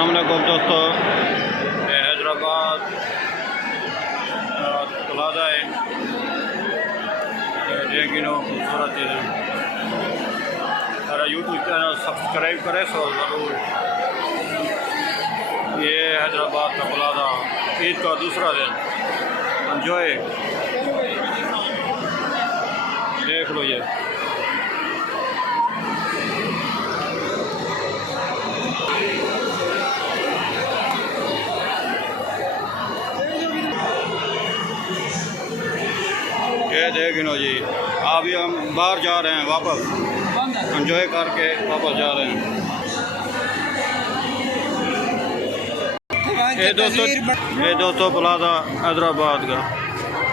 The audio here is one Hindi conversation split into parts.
अस्सलाम वालेकुम दोस्तों, हैदराबाद प्लाजा है। लेकिन खूबसूरत चीज़ है। मेरा यूट्यूब चैनल सब्सक्राइब करें सो ज़रूर। ये हैदराबाद का प्लाजा, ईद का दूसरा दिन। एंजॉय देख लो। ये देख लो जी, अभी हम बाहर जा रहे हैं, वापस एंजॉय करके वापस जा रहे हैं। ये दोस्तों प्लाजा हैदराबाद का,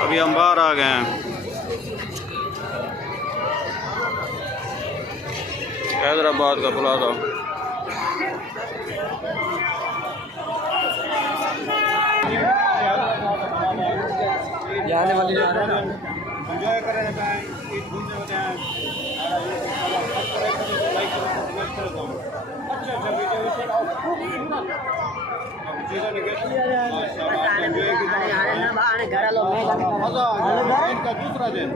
अभी हम बाहर आ गए हैं। हैदराबाद का प्लाजा जाने वाली जा रहे हैं ना, एंजॉय कर रहे हैं, ईद घूमने होते हैं। अच्छा वीडियो इनका दूसरा दिन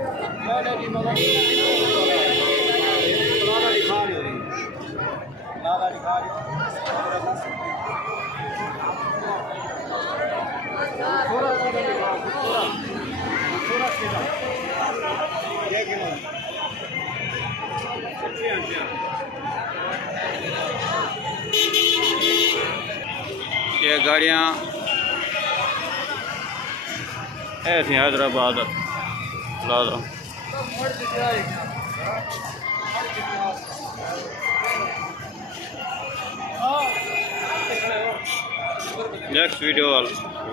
ये गाड़ियाँ ऐसी हैदराबाद प्लाजा। नेक्स्ट वीडियो वाला।